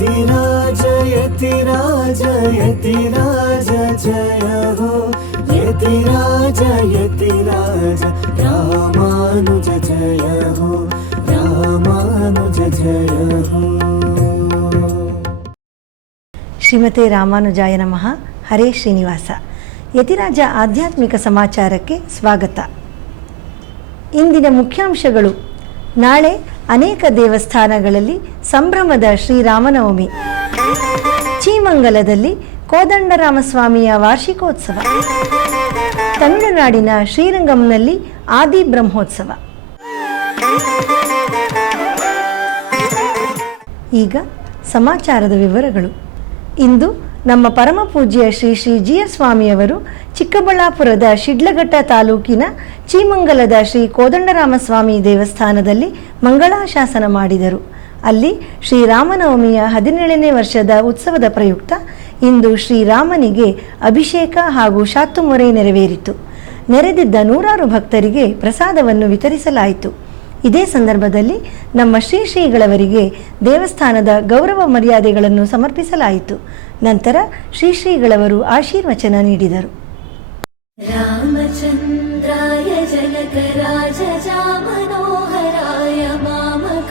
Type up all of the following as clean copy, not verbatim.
यतिराज यतिराज यतिराज जय हो यतिराज यतिराज रामानुज जय हो रामानुज जय हो। ಶ್ರೀಮತೆ ರಾಮಾನುಜಾಯ ನಮಃ. ಹರೇ ಶ್ರೀನಿವಾಸ. ಯತಿರಾಜ ಆಧ್ಯಾತ್ಮಿಕ ಸಮಾಚಾರಕ್ಕೆ ಸ್ವಾಗತ. ಇಂದಿನ ಮುಖ್ಯಾಂಶಗಳು. ನಾಳೆ ಅನೇಕ ದೇವಸ್ಥಾನಗಳಲ್ಲಿ ಸಂಭ್ರಮದ ಶ್ರೀರಾಮನವಮಿ. ಚೀಮಂಗಲದಲ್ಲಿ ಕೋದಂಡರಾಮಸ್ವಾಮಿಯ ವಾರ್ಷಿಕೋತ್ಸವ. ತಮಿಳುನಾಡಿನ ಶ್ರೀರಂಗಂನಲ್ಲಿ ಆದಿ ಬ್ರಹ್ಮೋತ್ಸವ. ಈಗ ಸಮಾಚಾರದ ವಿವರಗಳು. ಇಂದು ನಮ್ಮ ಪರಮ ಪೂಜ್ಯ ಶ್ರೀ ಶ್ರೀ ಜಿ.ಎಸ್. ಸ್ವಾಮಿಯವರು ಚಿಕ್ಕಬಳ್ಳಾಪುರದ ಶಿಡ್ಲಘಟ್ಟ ತಾಲೂಕಿನ ಚೀಮಂಗಲದ ಶ್ರೀ ಕೋದಂಡರಾಮಸ್ವಾಮಿ ದೇವಸ್ಥಾನದಲ್ಲಿ ಮಂಗಳಾಶಾಸನ ಮಾಡಿದರು. ಅಲ್ಲಿ ಶ್ರೀರಾಮನವಮಿಯ 17ನೇ ವರ್ಷದ ಉತ್ಸವದ ಪ್ರಯುಕ್ತ ಇಂದು ಶ್ರೀರಾಮನಿಗೆ ಅಭಿಷೇಕ ಹಾಗೂ ಶಾತುಮೊರೆ ನೆರವೇರಿತು. ನೆರೆದಿದ್ದ ನೂರಾರು ಭಕ್ತರಿಗೆ ಪ್ರಸಾದವನ್ನು ವಿತರಿಸಲಾಯಿತು. ಇದೇ ಸಂದರ್ಭದಲ್ಲಿ ನಮ್ಮ ಶ್ರೀ ಶ್ರೀಗಳವರಿಗೆ ದೇವಸ್ಥಾನದ ಗೌರವ ಮರ್ಯಾದೆಗಳನ್ನು ಸಮರ್ಪಿಸಲಾಯಿತು. ನಂತರ ಶ್ರೀ ಶ್ರೀಗಳವರು ಆಶೀರ್ವಚನ ನೀಡಿದರು. ರಾಮಚಂದ್ರಾಯ ಜನಕರಾಜ ಜಾಮನೋಹರಾಯ ಮಾಮಕಾಭೀಷ್ಟದಾಯ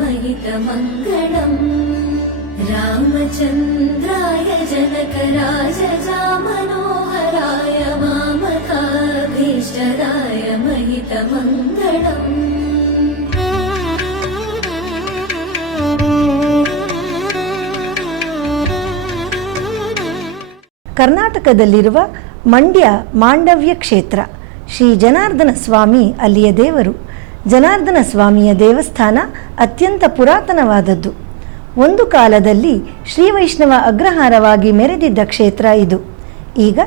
ಮಹಿತಮಂಗಳಂ. ರಾಮಚಂದ್ರಾಯ ಜನಕರಾಜ ಜಾಮನೋಹರಾಯ ಮಾಮಕಾಭೀಷ್ಟದಾಯ ಮಹಿತಮಂಗಳಂ. ಕರ್ನಾಟಕದಲ್ಲಿರುವ ಮಂಡ್ಯ ಮಾಂಡವ್ಯ ಕ್ಷೇತ್ರ ಶ್ರೀ ಜನಾರ್ದನ ಸ್ವಾಮಿ ಅಲ್ಲಿಯ ದೇವರು. ಜನಾರ್ದನ ಸ್ವಾಮಿಯ ದೇವಸ್ಥಾನ ಅತ್ಯಂತ ಪುರಾತನವಾದದ್ದು. ಒಂದು ಕಾಲದಲ್ಲಿ ಶ್ರೀ ವೈಷ್ಣವ ಅಗ್ರಹಾರವಾಗಿ ಮೆರೆದಿದ್ದ ಕ್ಷೇತ್ರ ಇದು. ಈಗ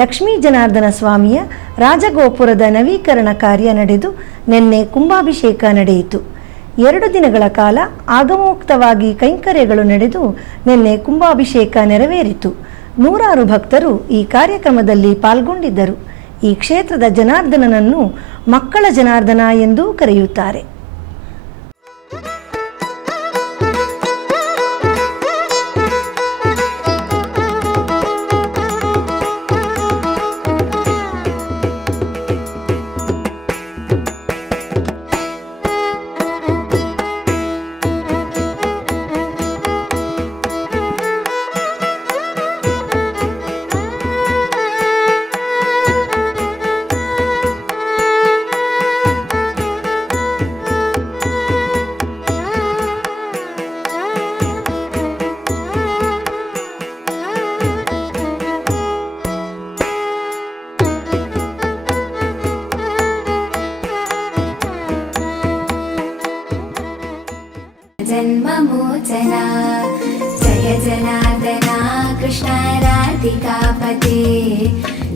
ಲಕ್ಷ್ಮೀ ಜನಾರ್ದನ ಸ್ವಾಮಿಯ ರಾಜಗೋಪುರದ ನವೀಕರಣ ಕಾರ್ಯ ನಡೆದು ನಿನ್ನೆ ಕುಂಭಾಭಿಷೇಕ ನಡೆಯಿತು. 2 ದಿನಗಳ ಕಾಲ ಆಗಮೋಕ್ತವಾಗಿ ಕೈಂಕರ್ಯಗಳು ನಡೆದು ನಿನ್ನೆ ಕುಂಭಾಭಿಷೇಕ ನೆರವೇರಿತು. ನೂರಾರು ಭಕ್ತರು ಈ ಕಾರ್ಯಕ್ರಮದಲ್ಲಿ ಪಾಲ್ಗೊಂಡಿದ್ದರು. ಈ ಕ್ಷೇತ್ರದ ಜನಾರ್ದನನನ್ನು ಮಕ್ಕಳ ಜನಾರ್ದನ ಎಂದೂ ಕರೆಯುತ್ತಾರೆ. जन्ममोचना जय जनार्दना कृष्ण राधिकापते.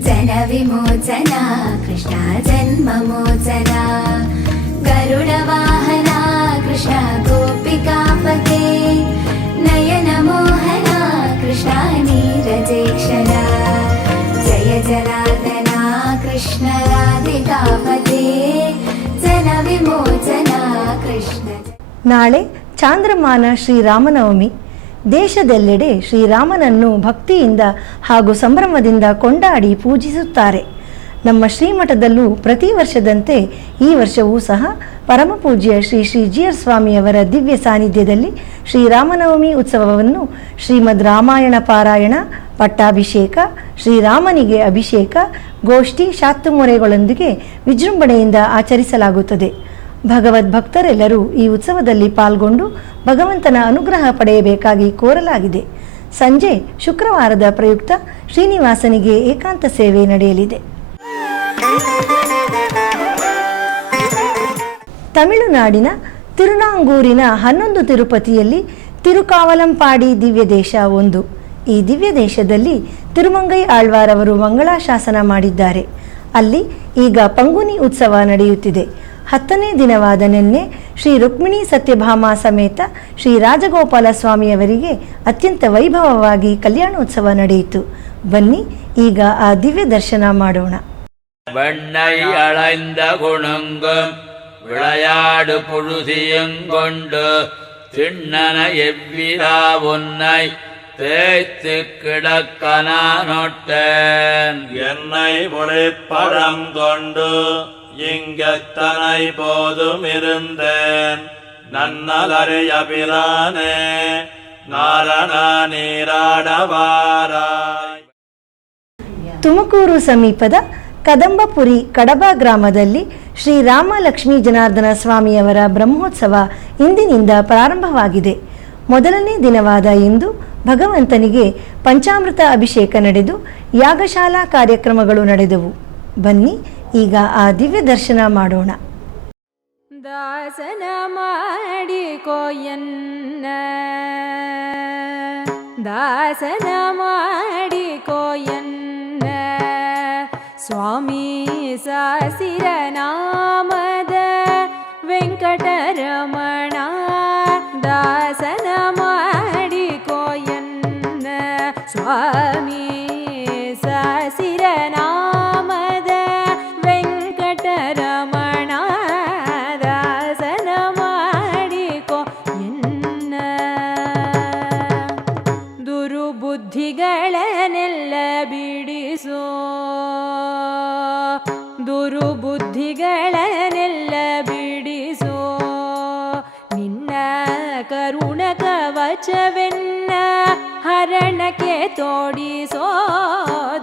जनविमोचना कृष्ण जन्ममोचना. गरुडवाहना कृष्ण गोपिकापते. नयनमोहना कृष्ण नीरजेक्षरा. जय जनार्दना कृष्ण राधिकापते. जनविमोचना कृष्ण. ನಾಳೆ ಚಾಂದ್ರಮಾನ ಶ್ರೀರಾಮನವಮಿ. ದೇಶದೆಲ್ಲೆಡೆ ಶ್ರೀರಾಮನನ್ನು ಭಕ್ತಿಯಿಂದ ಹಾಗೂ ಸಂಭ್ರಮದಿಂದ ಕೊಂಡಾಡಿ ಪೂಜಿಸುತ್ತಾರೆ. ನಮ್ಮ ಶ್ರೀಮಠದಲ್ಲೂ ಪ್ರತಿ ವರ್ಷದಂತೆ ಈ ವರ್ಷವೂ ಸಹ ಪರಮಪೂಜ್ಯ ಶ್ರೀ ಶ್ರೀ ಜಿ.ಎಸ್. ಸ್ವಾಮಿಯವರ ದಿವ್ಯ ಸಾನ್ನಿಧ್ಯದಲ್ಲಿ ಶ್ರೀರಾಮನವಮಿ ಉತ್ಸವವನ್ನು ಶ್ರೀಮದ್ ರಾಮಾಯಣ ಪಾರಾಯಣ, ಪಟ್ಟಾಭಿಷೇಕ, ಶ್ರೀರಾಮನಿಗೆ ಅಭಿಷೇಕ, ಗೋಷ್ಠಿ, ಶಾತುಮೊರೆಗಳೊಂದಿಗೆ ವಿಜೃಂಭಣೆಯಿಂದ ಆಚರಿಸಲಾಗುತ್ತದೆ. ಭಗವದ್ಭಕ್ತರೆಲ್ಲರೂ ಈ ಉತ್ಸವದಲ್ಲಿ ಪಾಲ್ಗೊಂಡು ಭಗವಂತನ ಅನುಗ್ರಹ ಪಡೆಯಬೇಕಾಗಿ ಕೋರಲಾಗಿದೆ. ಸಂಜೆ ಶುಕ್ರವಾರದ ಪ್ರಯುಕ್ತ ಶ್ರೀನಿವಾಸನಿಗೆ ಏಕಾಂತ ಸೇವೆ ನಡೆಯಲಿದೆ. ತಮಿಳುನಾಡಿನ ತಿರುನಾಂಗೂರಿನ 11 ತಿರುಪತಿಯಲ್ಲಿ ತಿರುಕಾವಲಂಪಾಡಿ ದಿವ್ಯ ದೇಶ ಒಂದು. ಈ ದಿವ್ಯ ದೇಶದಲ್ಲಿ ತಿರುಮಂಗೈ ಆಳ್ವಾರ್ ಅವರು ಮಂಗಳಾಶಾಸನ ಮಾಡಿದ್ದಾರೆ. ಅಲ್ಲಿ ಈಗ ಪಂಗುನಿ ಉತ್ಸವ ನಡೆಯುತ್ತಿದೆ. 10ನೇ ದಿನವಾದ ನಿನ್ನೆ ಶ್ರೀ ರುಕ್ಮಿಣಿ ಸತ್ಯಭಾಮ ಸಮೇತ ಶ್ರೀ ರಾಜಗೋಪಾಲ ಸ್ವಾಮಿಯವರಿಗೆ ಅತ್ಯಂತ ವೈಭವವಾಗಿ ಕಲ್ಯಾಣೋತ್ಸವ ನಡೆಯಿತು. ಬನ್ನಿ ಈಗ ಆ ದಿವ್ಯ ದರ್ಶನ ಮಾಡೋಣ. வெண்ணை அளைந்த குணங்கும் விளையாடு புழுதியங்கொண்டு திண்ணன எவ்விரா உன்னை தேய்த்து கிடக்கன நொட்டேன். என்னை முளைப்பழம் கொண்டு இங்கத்தனை போதும் இருந்தேன். நன்னலறிய பிரானே ನಾರಣ ನೀರಾಡವಾರಾಯ್. ತುಮಕೂರು ಸಮೀಪದ ಕದಂಬಪುರಿ ಕಡಬ ಗ್ರಾಮದಲ್ಲಿ ಶ್ರೀ ರಾಮ ಲಕ್ಷ್ಮೀ ಜನಾರ್ದನ ಸ್ವಾಮಿಯವರ ಬ್ರಹ್ಮೋತ್ಸವ ಇಂದಿನಿಂದ ಪ್ರಾರಂಭವಾಗಿದೆ. ಮೊದಲನೇ ದಿನವಾದ ಇಂದು ಭಗವಂತನಿಗೆ ಪಂಚಾಮೃತ ಅಭಿಷೇಕ ನಡೆದು ಯಾಗಶಾಲಾ ಕಾರ್ಯಕ್ರಮಗಳು ನಡೆದವು. ಬನ್ನಿ ಈಗ ಆ ದಿವ್ಯ ದರ್ಶನ ಮಾಡೋಣ. ದಾಸನ ಮಾಡಿಕೋಯನ್ನ ದಾಸನ ಮಾಡಿಕೋಯನ್ನ ಸ್ವಾಮಿ ಸಾಸಿರ ನಾಮದ ವೆಂಕಟರಮಣ. ದಾಸನ ಮಾಡಿಕೋಯನ್ನ ಸ್ವಾಮಿ ಸಾಸಿರ ನಾಮದ ವೆಂಕಟರಮಣ. ದುರುಬುದ್ಧಿಗಳನ್ನೆಲ್ಲ ಬಿಡಿಸೋ ದುರುಬುದ್ಧಿಗಳನ್ನೆಲ್ಲ ಬಿಡಿಸೋ ನಿನ್ನ ಕರುಣ ಕವಚವೆನ್ನ ಹರಣಕ್ಕೆ ತೋಡಿಸೋ.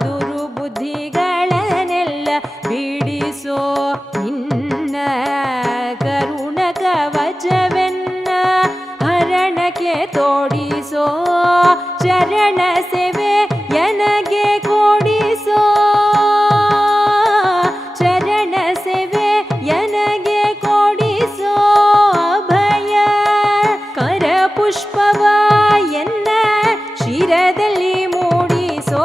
ದುರುಬುದ್ಧಿಗಳನ್ನೆಲ್ಲ ಬಿಡಿಸೋ ನಿನ್ನ ಕರುಣ ಕವಚವೆನ್ನ ಹರಣಕ್ಕೆ ತೋಡಿಸೋ. ಚರಣ ಸೇವೆ ನನಗೆ ಕೊಡಿಸೋ ಚರಣ ಸೇವೆ ನನಗೆ ಕೊಡಿಸೋ. ಭಯ ಕರ ಪುಷ್ಪವ ಎನ್ನ ಶಿರದಲ್ಲಿ ಮೂಡಿಸೋ.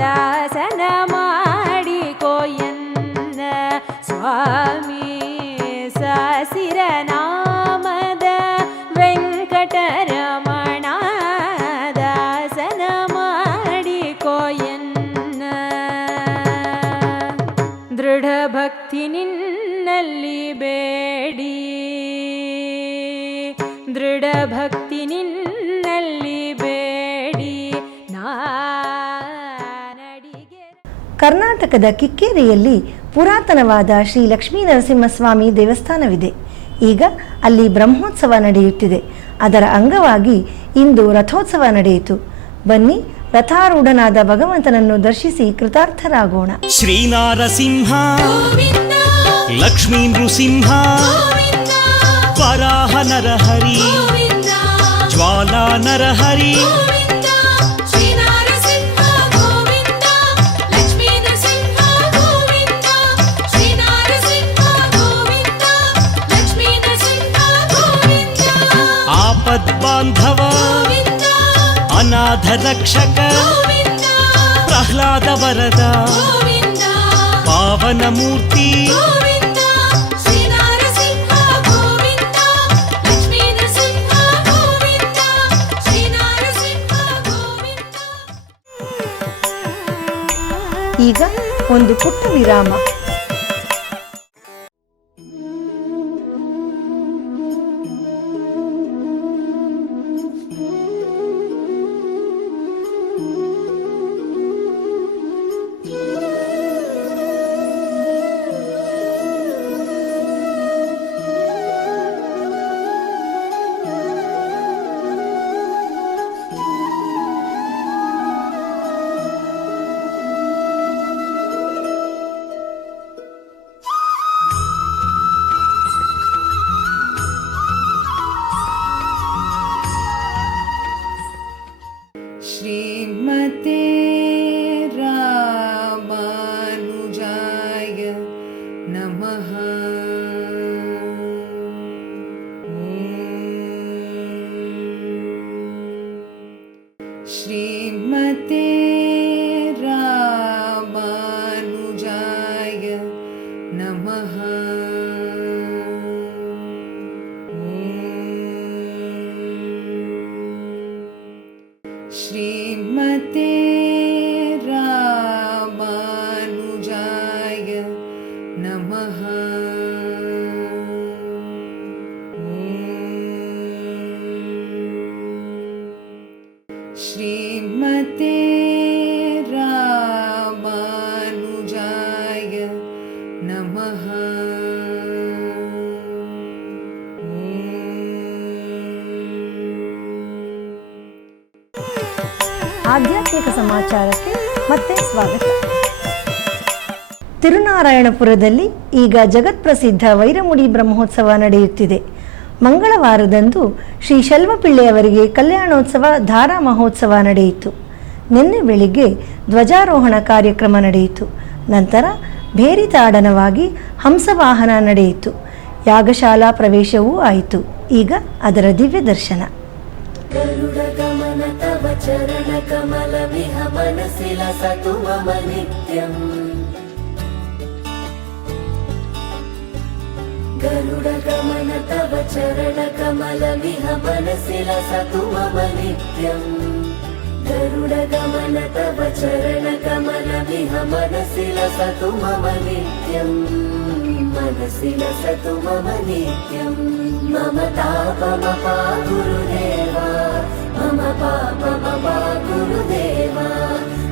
ದಾಸನ ಮಾಡಿಕೋಯನ್ನ ಸ್ವಾಮಿ ಸಾಸಿರ ನಾಮದ ವೆಂಕಟರಮಣ. ದಾಸನ ಮಾಡಿಕೋಯನ್ನ ದೃಢ ಭಕ್ತಿ ನಿನ್ನಲ್ಲಿ ಬೇಡಿ ದೃಢ ಭಕ್ತಿ ನಿನ್ನಲ್ಲಿ ಬೇಡಿ ನಾನಡಿಗೆ. ಕರ್ನಾಟಕದ ಕಿಕ್ಕೇರಿಯಲ್ಲಿ ಪುರಾತನವಾದ ಶ್ರೀ ಲಕ್ಷ್ಮೀ ನರಸಿಂಹಸ್ವಾಮಿ ದೇವಸ್ಥಾನವಿದೆ. ಈಗ ಅಲ್ಲಿ ಬ್ರಹ್ಮೋತ್ಸವ ನಡೆಯುತ್ತಿದೆ. ಅದರ ಅಂಗವಾಗಿ ಇಂದು ರಥೋತ್ಸವ ನಡೆಯಿತು. ಬನ್ನಿ ರಥಾರೂಢನಾದ ಭಗವಂತನನ್ನು ದರ್ಶಿಸಿ ಕೃತಾರ್ಥರಾಗೋಣ. ಶ್ರೀನಾರಸಿಂಹ ಲಕ್ಷ್ಮೀ ನೃಸಿಂಹ ವರಾಹ ನರಹರಿ ಜ್ವಾಲಾ ನರಹರಿ ಆಪದ್ಬಾಂಧವ ಅನಾಥ ರಕ್ಷಕ ಪ್ರಹ್ಲಾದ ವರದ ಪಾವನ ಮೂರ್ತಿ ಈಗ ಒಂದು ಪುಟ್ಟ ವಿರಾಮ. श्रीमते रामानुजाय नमः। श्रीमते रामानुजाय नमः। श्रीमते रामानुजाय नमः। श्रीमते रामानुजाय नमः। ಆಧ್ಯಾತ್ಮಿಕ ಸಮಾಚಾರಕ್ಕೆ ಮತ್ತೆ ಸ್ವಾಗತ. ತಿರುನಾರಾಯಣಪುರದಲ್ಲಿ ಈಗ ಜಗತ್ಪ್ರಸಿದ್ಧ ವೈರಮುಡಿ ಬ್ರಹ್ಮೋತ್ಸವ ನಡೆಯುತ್ತಿದೆ. ಮಂಗಳವಾರದಂದು ಶ್ರೀ ಶಲ್ವಪಿಳ್ಳೆಯವರಿಗೆ ಕಲ್ಯಾಣೋತ್ಸವ ಧಾರಾ ಮಹೋತ್ಸವ ನಡೆಯಿತು. ನಿನ್ನೆ ಬೆಳಿಗ್ಗೆ ಧ್ವಜಾರೋಹಣ ಕಾರ್ಯಕ್ರಮ ನಡೆಯಿತು. ನಂತರ ಭೇರಿ ತಾಡನವಾಗಿ ಹಂಸವಾಹನ ನಡೆಯಿತು. ಯಾಗಶಾಲಾ ಪ್ರವೇಶವೂ ಆಯಿತು. ಈಗ ಅದರ ದಿವ್ಯ ದರ್ಶನ. ಗರುಡ ಗಮನ ತವ ಚರಣ ಕಮಲ ವಿಹ ಮನಸಿ ಲಸತು ಮಮ ನಿತ್ಯಂ. ಗರುಡ ಗಮನ ತವ ಚರಣ ಕಮಲ ವಿಹ ಮನಸಿ ಲಸತು ಮಮ ನಿತ್ಯಂ. ಗರುಡ ಗಮನ ತವ ಚರಣ ಕಮಲ ವಿಹ ಮನಸಿ ಲಸತು ಮಮ ನಿತ್ಯಂ. मनसि लसतु मम नित्यं. मम तापमपा गुरुदेवा, मम पापमपा गुरुदेवा.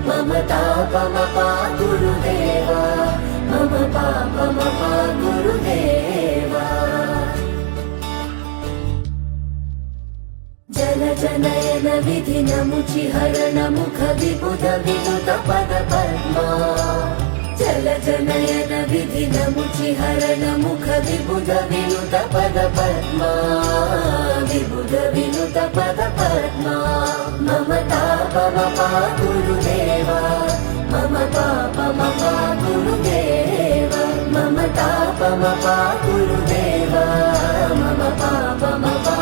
मम तापमपा गुरुदेवा, मम पापमपा गुरुदेवा. जल जनयन विधि नमुचि हरण मुख विबुध विनुत पद पद्मा. जल जनयन विधि नमुचि हरण मुख विबुध विनुत पद पद्मा. विबुध विनुत पद पद्मा. मम तापमपा गुरुदेवा, मम पापमपा गुरुदेवा. मम तापमपा गुरुदेवा, मम पापमपा.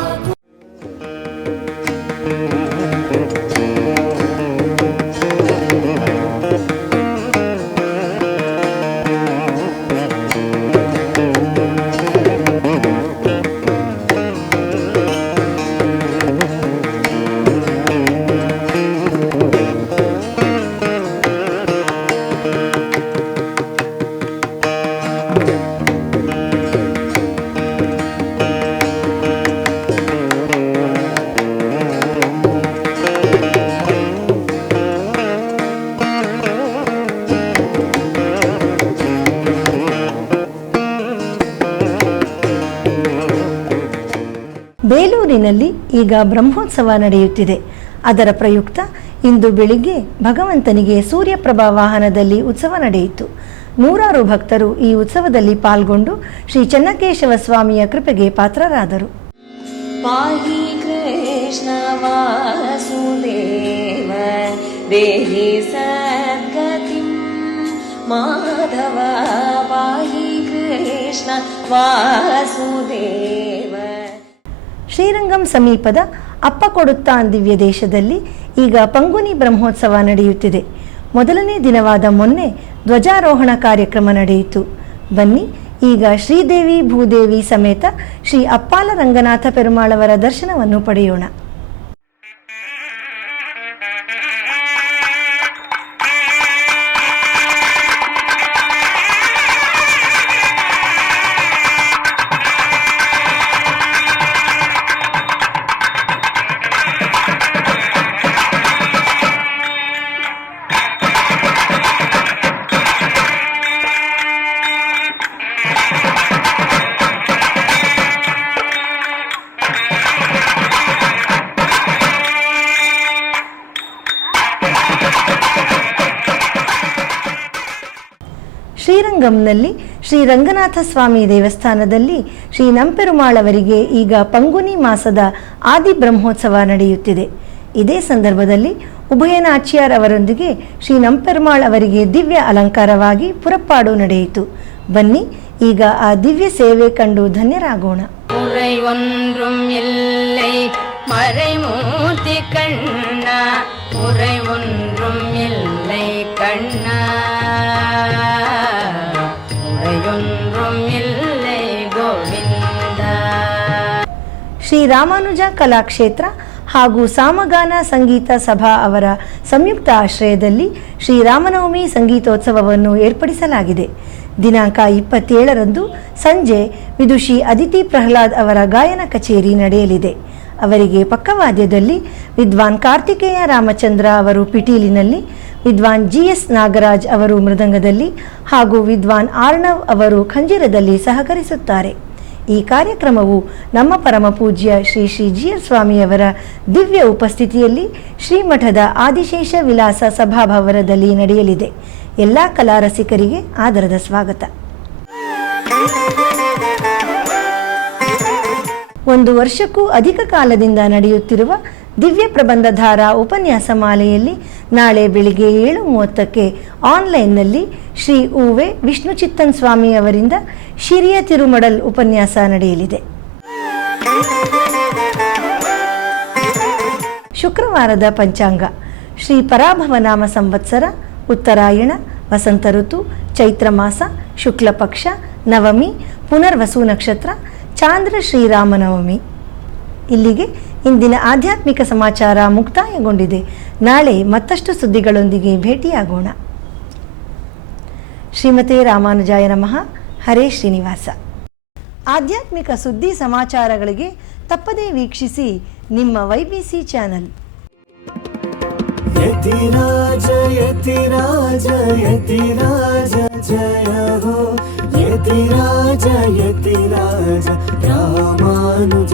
ಬೇಲೂರಿನಲ್ಲಿ ಈಗ ಬ್ರಹ್ಮೋತ್ಸವ ನಡೆಯುತ್ತಿದೆ. ಅದರ ಪ್ರಯುಕ್ತ ಇಂದು ಬೆಳಿಗ್ಗೆ ಭಗವಂತನಿಗೆ ಸೂರ್ಯಪ್ರಭಾ ವಾಹನದಲ್ಲಿ ಉತ್ಸವ ನಡೆಯಿತು. ನೂರಾರು ಭಕ್ತರು ಈ ಉತ್ಸವದಲ್ಲಿ ಪಾಲ್ಗೊಂಡು ಶ್ರೀ ಚೆನ್ನಕೇಶವ ಸ್ವಾಮಿಯ ಕೃಪೆಗೆ ಪಾತ್ರರಾದರು. ಪಾಹಿ ಕೃಷ್ಣ ವಾಸುದೇವ ದೇಹಿ ಸದ್ಗತಿಂ. ಮಾಧವ ಪಾಹಿ ಕೃಷ್ಣ ವಾಸುದೇವ. ಶ್ರೀರಂಗಂ ಸಮೀಪದ ಅಪ್ಪಕೊಡುತ್ತಾನ್ ದಿವ್ಯ ದೇಶದಲ್ಲಿ ಈಗ ಪಂಗುನಿ ಬ್ರಹ್ಮೋತ್ಸವ ನಡೆಯುತ್ತಿದೆ. ಮೊದಲನೇ ದಿನವಾದ ಮೊನ್ನೆ ಧ್ವಜಾರೋಹಣ ಕಾರ್ಯಕ್ರಮ ನಡೆಯಿತು. ಬನ್ನಿ ಈಗ ಶ್ರೀದೇವಿ ಭೂದೇವಿ ಸಮೇತ ಶ್ರೀ ಅಪ್ಪಾಲ ರಂಗನಾಥ ಪೆರುಮಾಳವರ ದರ್ಶನವನ್ನು ಪಡೆಯೋಣ. ಶ್ರೀರಂಗಂನಲ್ಲಿ ಶ್ರೀ ರಂಗನಾಥ ಸ್ವಾಮಿ ದೇವಸ್ಥಾನದಲ್ಲಿ ಶ್ರೀ ನಂಪೆರುಮಾಳವರಿಗೆ ಈಗ ಪಂಗುನಿ ಮಾಸದ ಆದಿ ಬ್ರಹ್ಮೋತ್ಸವ ನಡೆಯುತ್ತಿದೆ. ಇದೇ ಸಂದರ್ಭದಲ್ಲಿ ಉಭಯನಾಚ್ಯಾರ್ ಅವರೊಂದಿಗೆ ಶ್ರೀ ನಂಪೆರುಮಾಳ್ ಅವರಿಗೆ ದಿವ್ಯ ಅಲಂಕಾರವಾಗಿ ಪುರಪ್ಪಾಡು ನಡೆಯಿತು. ಬನ್ನಿ ಈಗ ಆ ದಿವ್ಯ ಸೇವೆ ಕಂಡು ಧನ್ಯರಾಗೋಣ. உரை ஒன்றும் இல்லை மறைமூர்த்தி கண்ணா, உரை ஒன்றும் இல்லை கண்ணா, உரையொன்றும் இல்லை ಗೋವಿಂದ. ಶ್ರೀ ರಾಮಾನುಜ ಕಲಾಕ್ಷೇತ್ರ ಹಾಗೂ ಸಾಮಗಾನ ಸಂಗೀತ ಸಭಾ ಅವರ ಸಂಯುಕ್ತ ಆಶ್ರಯದಲ್ಲಿ ಶ್ರೀರಾಮನವಮಿ ಸಂಗೀತೋತ್ಸವವನ್ನು ಏರ್ಪಡಿಸಲಾಗಿದೆ. ದಿನಾಂಕ 27ರಂದು ಸಂಜೆ ವಿದುಷಿ ಅದಿತಿ ಪ್ರಹ್ಲಾದ್ ಅವರ ಗಾಯನ ಕಚೇರಿ ನಡೆಯಲಿದೆ. ಅವರಿಗೆ ಪಕ್ಕವಾದ್ಯದಲ್ಲಿ ವಿದ್ವಾನ್ ಕಾರ್ತಿಕೇಯ ರಾಮಚಂದ್ರ ಅವರು ಪಿಟೀಲಿನಲ್ಲಿ, ವಿದ್ವಾನ್ GS ನಾಗರಾಜ್ ಅವರು ಮೃದಂಗದಲ್ಲಿ ಹಾಗೂ ವಿದ್ವಾನ್ ಆರ್ಣವ್ ಅವರು ಖಂಜಿರದಲ್ಲಿ ಸಹಕರಿಸುತ್ತಾರೆ. ಈ ಕಾರ್ಯಕ್ರಮವು ನಮ್ಮ ಪರಮ ಪೂಜ್ಯ ಶ್ರೀ ಶ್ರೀ GF ಸ್ವಾಮಿಯವರ ದಿವ್ಯ ಉಪಸ್ಥಿತಿಯಲ್ಲಿ ಶ್ರೀಮಠದ ಆದಿಶೇಷ ವಿಲಾಸ ಸಭಾಭವನದಲ್ಲಿ ನಡೆಯಲಿದೆ. ಎಲ್ಲ ಕಲಾ ರಸಿಕರಿಗೆ ಆದರದ ಸ್ವಾಗತ. 1 ವರ್ಷಕ್ಕೂ ಅಧಿಕ ಕಾಲದಿಂದ ನಡೆಯುತ್ತಿರುವ ದಿವ್ಯ ಪ್ರಬಂಧಧಾರ ಉಪನ್ಯಾಸ ಮಾಲೆಯಲ್ಲಿ ನಾಳೆ ಬೆಳಿಗ್ಗೆ 7:30ಕ್ಕೆ ಆನ್ಲೈನ್ನಲ್ಲಿ ಶ್ರೀ ಉವೆ ವಿಷ್ಣುಚಿತ್ತನ್ ಸ್ವಾಮಿ ಅವರಿಂದ ಶಿರಿಯ ತಿರುಮಡಲ್ ಉಪನ್ಯಾಸ ನಡೆಯಲಿದೆ. ಶುಕ್ರವಾರದ ಪಂಚಾಂಗ: ಶ್ರೀ ಪರಾಭವನಾಮ ಸಂವತ್ಸರ, ಉತ್ತರಾಯಣ, ವಸಂತ ಋತು, ಚೈತ್ರ ಮಾಸ, ಶುಕ್ಲ ಪಕ್ಷ, ನವಮಿ, ಪುನರ್ವಸು ನಕ್ಷತ್ರ, ಚಾಂದ್ರ ಶ್ರೀರಾಮನವಮಿ. ಇಲ್ಲಿಗೆ ಇಂದಿನ ಆಧ್ಯಾತ್ಮಿಕ ಸಮಾಚಾರ ಮುಕ್ತಾಯಗೊಂಡಿದೆ. ನಾಳೆ ಮತ್ತಷ್ಟು ಸುದ್ದಿಗಳೊಂದಿಗೆ ಭೇಟಿಯಾಗೋಣ. ಶ್ರೀಮತೆ ರಾಮಾನುಜಾಯ ನಮಃ. ಹರೇ ಶ್ರೀನಿವಾಸ. ಆಧ್ಯಾತ್ಮಿಕ ಸುದ್ದಿ ಸಮಾಚಾರಗಳಿಗೆ ತಪ್ಪದೇ ವೀಕ್ಷಿಸಿ ನಿಮ್ಮ YBC ಚಾನಲ್. ಯತಿರಾಜ ಯತಿರಾಜ ಯತಿರಾಜ ಜಯ ಹೋ ಯತಿರಾಜ ಯತಿರಾಜ ರಾಮಾನುಜ